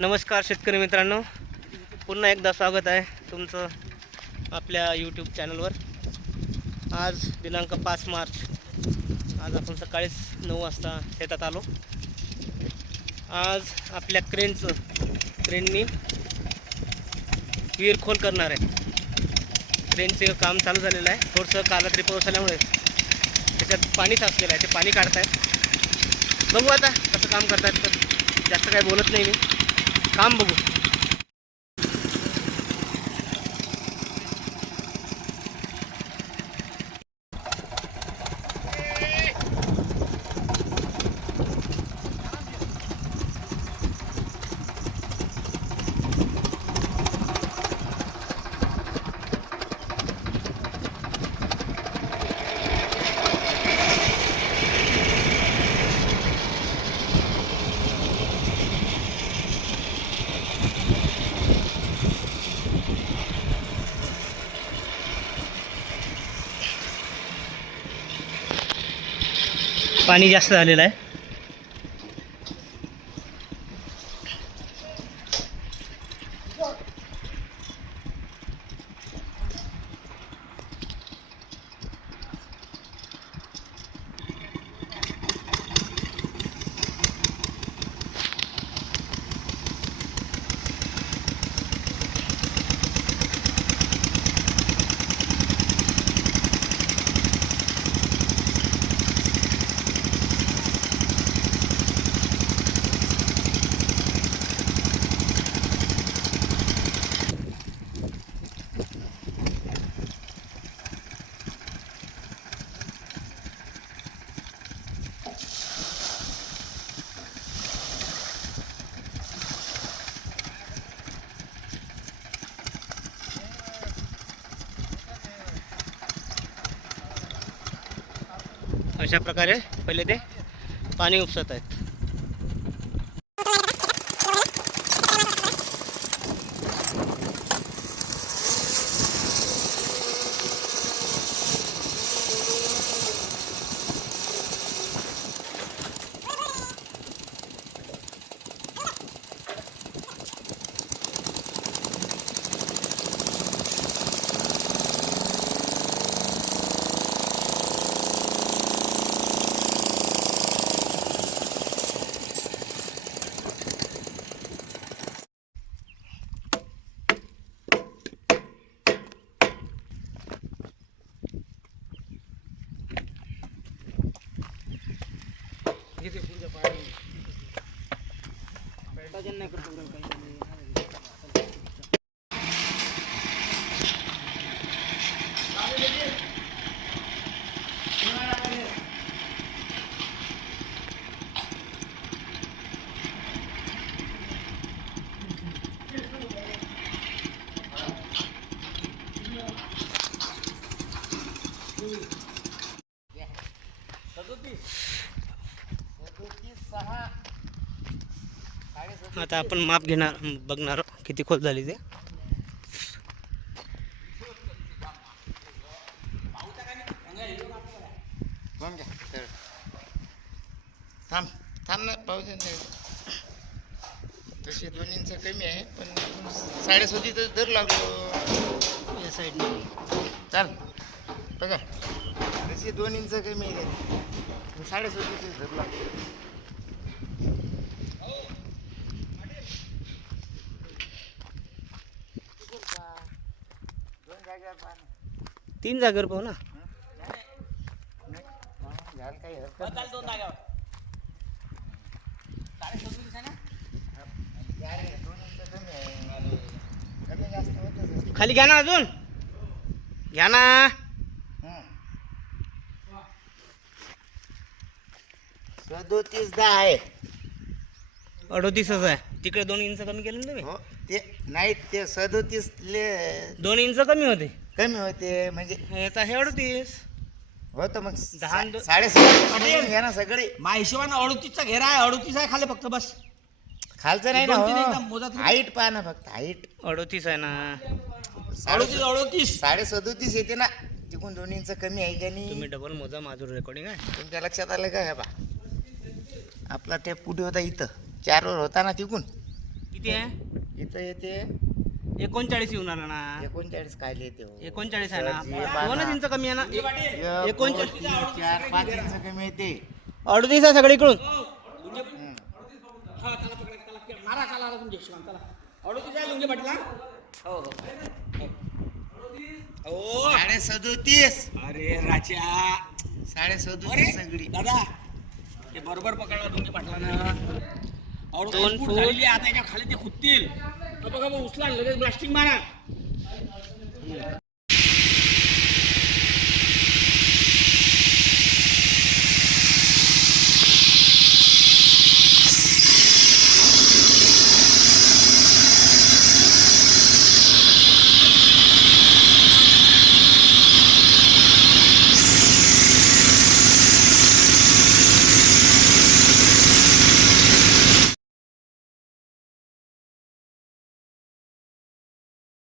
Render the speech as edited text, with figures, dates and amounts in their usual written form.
नमस्कार शेतकरी मित्रांनो, पुन्हा एकदा स्वागत आहे तुमचं आपल्या यूट्यूब चॅनलवर। आज दिनांक 5 मार्च, आज आपण सकाळीच 9 वाजता शेतात आलो। आज आपल्या क्रेननी विहीर खोल करणार आहे। क्रेनचे काम चालू झालेलं आहे। थोडंसं कालरात्री पाऊस आल्यामुळे त्याच्यात पाणी साचलेलं आहे, ते पाणी काढतायत। बघू आता कसं काम करतायत, तर जास्त काही बोलत नाही मी, काम बघू। पाणी जास्त झालेलं आहे। अशा प्रकारे पहिले ते पाणी उपसत आहेत। आता आपण माप घेणार, बघणार किती खोल झाली ते। थांब थांब ना, पाऊस तसे 2 इंच कमी आहे, पण 37 धर लागलो या साईडने। चाल बघा, तसे 2 इंच कमी आहे, 37 धर लागलो। तीन जागेवर पाहू ना। खाली घ्या ना, अजून घ्या ना। 37 आहे, 38च आहे। तिकडे 2 इंच कमी केलं ना तुम्ही। हो ते नाही, ते 37 2 इंच कमी होते, कमी होते म्हणजे याचा हे 38 होतं, मग 10 घ्या ना सगळे। मा हिशोबानं 38चा घेरा आहे, 38 आहे खाली फक्त, बस खालचं नाही ना, 2-3 एकदम मोजात हाईट पहा ना, फक्त हाईट 38 आहे ना। 38 37 येते ना, तिकून 2 इंच कमी आहे का नाही? तुम्ही डबल मोजा, माझं रेकॉर्डिंग आहे। तुमच्या लक्षात आलं का? हे बा, आपला टेप कुठे होता? इथं 4 वर होता ना, तिकून किती आहे? इथं येते 39 येऊन आला ना. 39 काय येते हो? 39 आहे ना. सर, हे पहा 2 इंच कमी आहे ना. एक, 39. 2, 3, 4, 5 इंच कमी येते. 38 आहे सगळीकडून. हम्म. हा चला पकडा चला मारा चला आता तुमच्या हिशोबाने चला 38 आहे लुंगे पाटील हो हो 37. अरे राजा 37 सगळी. दादा ते बरोबर पकडला लुंगे पाटलानं 2 फूट फूट. झालेली आहे, आता याच्या खाली ते खुदतील बघा उचला लगेच ब्लास्टिंग मारा